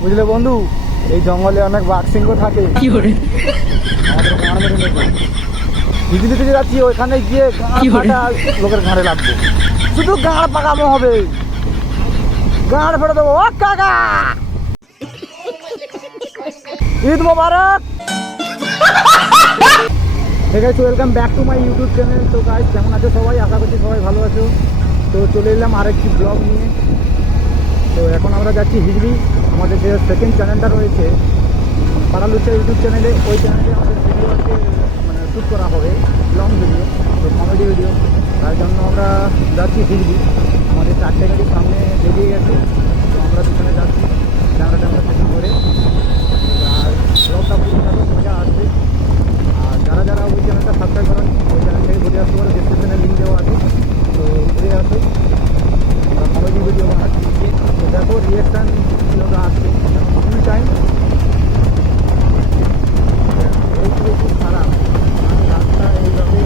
বুঝলে বন্ধু, এই জঙ্গলে অনেক বাঘ সিংহ থাকে। বিজলিতে যে যাচ্ছি ওইখানে গিয়ে গাঁড় লোকের ঘাড়ে লাগবো, শুধু গাঁড় পাকামো হবে, গাঁড় ফেলে দেবো। ও কাকা, ঈদ মোবারক। ঠিক আছে, welcome back to my YouTube channel. তো গাইস, কেমন আছো সবাই? আশা করছি সবাই ভালো আছো। তো চলে এলাম আরেকটি ব্লগ নিয়ে। তো এখন আমরা যাচ্ছি হিজলি। আমাদের যে সেকেন্ড চ্যানেলটা রয়েছে পাড়ালুচা ইউটিউব চ্যানেলে, ওই চ্যানেলে আমাদের ভিডিও আছে, মানে শ্যুট করা হবে লং ভিডিও, তো কমেডি ভিডিও। তার জন্য আমরা যাচ্ছি হিজলি। আমাদের 4টে গাড়ি সামনে বেরিয়ে গেছে, তো আমরা পিছনে যাচ্ছি ক্যামেরা সেটিং করে। আর ব্লগটা পুরো দেখো, মজা আসবে। আর যারা যারা ওই চ্যানেলটা সাবস্ক্রাইব করেন, ওই চ্যানেল থেকে ঘুরে আসতে পারে, ডিসক্রিপশনে লিঙ্ক দেওয়া আছে, তো ঘুরে আসো। আমরা কমেডি ভিডিও বানাচ্ছি, তো দেখো রিয়েকশান ভিডিওটা আসছে ফুল টাইম। এইগুলো খুব খারাপ, রাস্তা এইভাবে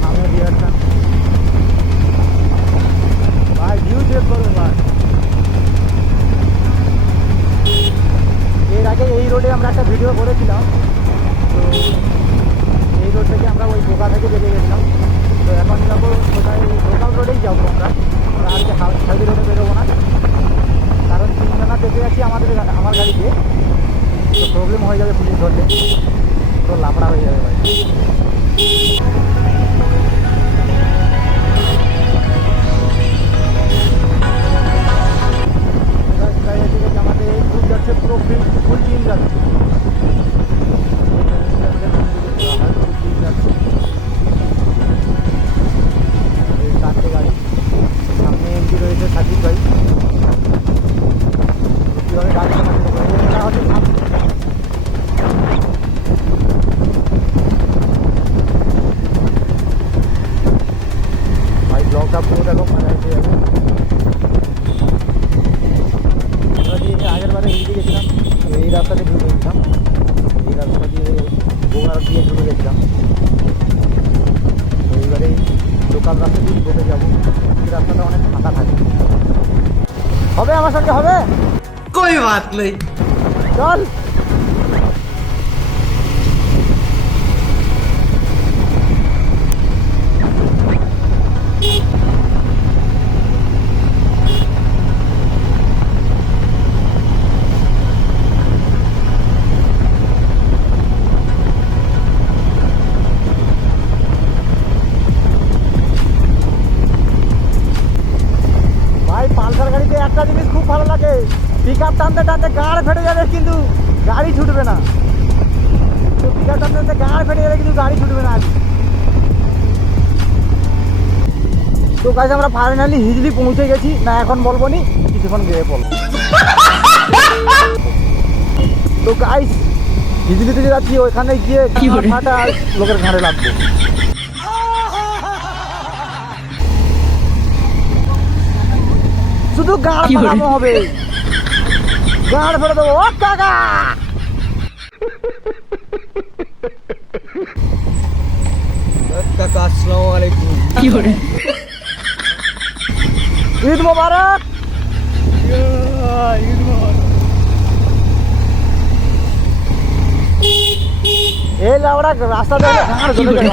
সামনে রিয়েকশান। ভাই ভিউ চেক করো ভাই। এর আগে এই রোডে আমরা একটা ভিডিও করেছিলাম, তো এই রোড থেকে আমরা ওই বোকা থেকে বেরিয়ে গেছিলাম। তো এখন যাবো কোথায়, লোকাল রোডেই যাবো আমরা, আজকে হালদি রোডে বেরোবো না, কারণ 3 জনা চেপে আছি আমার গাড়িতে, তো প্রবলেম হয়ে যাবে পুলিশ ধরলে, তো লাফড়া হয়ে যাবে ভাই। আমাদের এই গ্রুপ যাচ্ছে, পুরো ফুল টিম যাচ্ছে। চারটে গাড়ি সামনে, এমপি রয়েছে সাজিদ ভাই। কীভাবে গাড়ি ভাই, ব্লগটা পুরো দেখো, মজা এসে যাবে। আমরা যে আগের বারে হিন্দি গেছিলাম, এই রাস্তাতে ঢুকে গেছিলাম, এই রাস্তা দিয়ে গোগার দিয়ে ঢুকে গেছিলাম। তো এইবারে লোকাল রাস্তা দিয়ে ঢুকে যাবো, এই রাস্তাটা অনেক ফাঁকা থাকে। হবে আমার সঙ্গে, হবে कोई बात नहीं। চল। ভাই, পালসার গাড়িতে একটা জিনিস খুব ভালো লাগে, পিক আপ টানতে টানতে গাড় ফেটে যাবে কিন্তু গাড়ি ছুটবে না। তো পিক আপ টানতে টানতে গাড় ফেটে যাবে কিন্তু গাড়ি ছুটবে না। তো গাইস, আমরা ফাইনালি হিজলি পৌঁছে গেছি। না এখন বলবো নি, কিছুক্ষণ গিয়ে বলবো। তো গাইস, হিজলিতে যে যাচ্ছি ওইখানে গিয়ে ফাটা লোকের ঘাড়ে লাগবে। শুধু গাড় পাকামো হবে, গাড় ফেলে দেবো। ও কাকা, अस्सलाम वालेकुम। ঈদ মোবারক। এই লাউড়া রাস্তা দেখলে ঘাড় জ্বলে যাবে।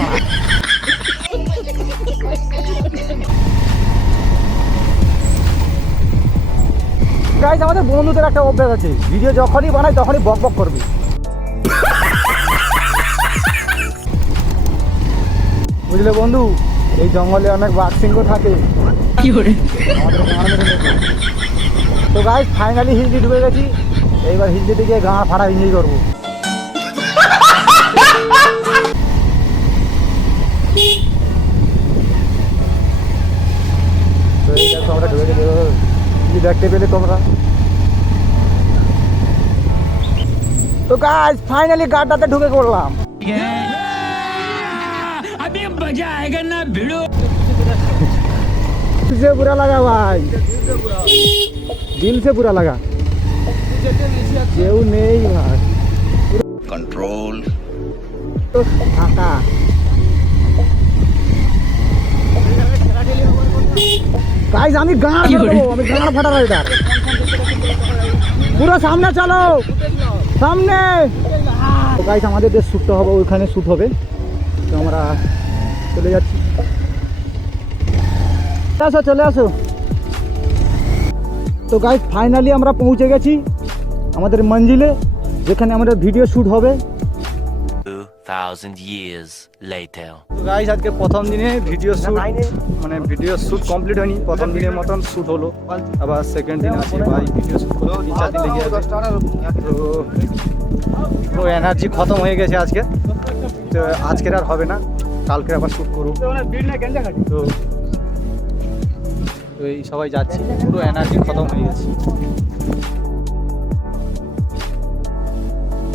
গাইস, আমাদের বন্ধুদের একটা অভ্যাস আছে, ভিডিও যখনই বানাই তখনই বক বক করবে। বুঝলে বন্ধু, এই জঙ্গলে অনেক বাঘ সিংহ থাকে, আমাদের গাঁড় মেরে নেবে। তো গাইস, ফাইনালি হিলদি ঢুকে গেছি। এইবার হিলদিতে গিয়ে গাঁ ফাড়া এনজয় করবো। তো এই দেখো, আমরা ঢুকে গেছি। কি দেখতে পেলে তোমরা? তো গাইস, ফাইনালি গাড়টাতে ঢুকে পড়লাম। अभी मजा आएगा ना भिड़ो। दिल से बुरा लगा भाई, दिल से बुरा लगा। কেউ নেই ভাই, कंट्रोल। ফাঁকা। গাইস আমি গাঁড় দেবো, আমি গাঁড় ফাটা রাইডার। পুরো সামনে চলো, সামনে। তো গাইস আমাদের যে শ্যুটটা হবে ওইখানে শ্যুট হবে, তো আমরা চলে যাচ্ছি। আসো, চলে আসো। তো গাইস ফাইনালি আমরা পৌঁছে গেছি আমাদের মঞ্জিলে, যেখানে আমাদের ভিডিও শ্যুট হবে। 2,000 years later. তো গাইস আজকে প্রথম দিনে ভিডিও শ্যুট, মানে ভিডিও শ্যুট কমপ্লিট হয়নি, প্রথম দিনের মতন শ্যুট হলো। আবার সেকেন্ড দিন আছে ভাই, ভিডিও শ্যুট করতে 3-4 দিন লেগে যাবে। তো পুরো এনার্জি খতম হয়ে গেছে আজকে। তো আজকের আর হবে না, কালকে আবার শ্যুট করবো। তো এই সবাই যাচ্ছি, পুরো এনার্জি খতম হয়ে গেছে।